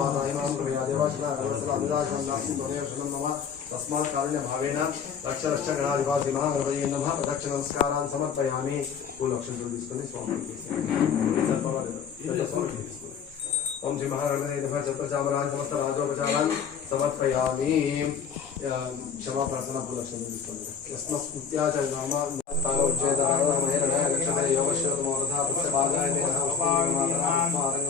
माता इमां प्रभया देवाशना सर्वसदा अनुदाशनं नास्ति त्वमेव शरणं मम तस्मात् कारुण्यभावेन रक्ष रक्ष गणाधिपासि महागणपतये नमः प्रदक्षिण नमस्कारान् समर्पयामि పూలక్షంతులు తీసుకొని స్వామికి ఓం శ్రీ మహాగణపతి నమః చత్రచామరాన్ సమస్త రాజోపచారాన్ సమర్పయామి క్షమాప్రార్థన పూలక్షంతులు తీసుకోండి యస్మస్మృత్యాచ నామ తాగోజ్జేదారమహేరణ లక్షణ యోగశ్యోతమోరథ పుష్పభాగాయ దేహ పుష్పారంగమావాయ సత్యాయ నమః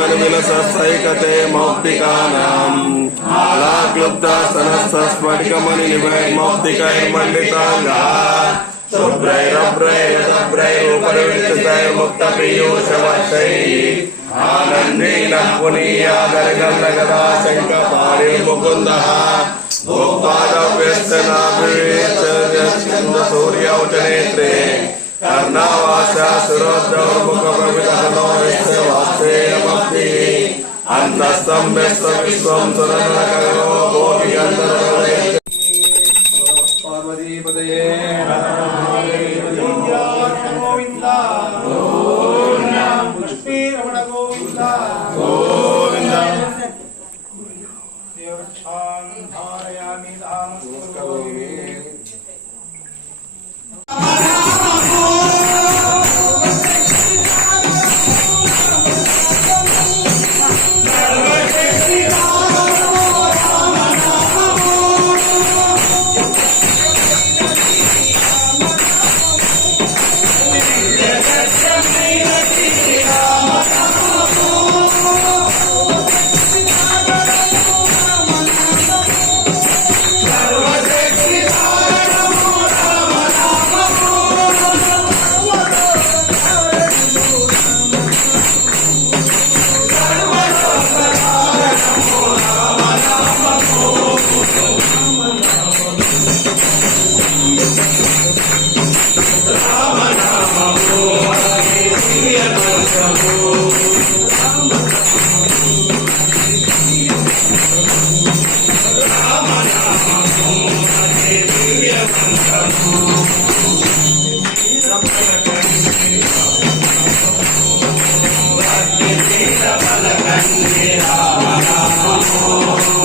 మనమిలసైకతే మౌక్తికానాం అలా క్లుప్తాసనస్ఫటికమని నివైర్మౌక్తికైర్మండితాంగా శుభ్రైరభ్రైరభ్రైరుపరివిత్తైర్ముక్త పీయూషవర్షై ఆనందే నఃపునీయాగరగల్లగదా శంక పాడే ముకుంద భోక్పాదవ్యస్తనాభివేచ్చంద సూర్యౌచనేత్రే కర్ణావాస సురోద్రౌర్ముఖ ప్రమిత दस्तम पार्वती पतये गोविंदा लक्ष्मी रमण Hare Rama Rama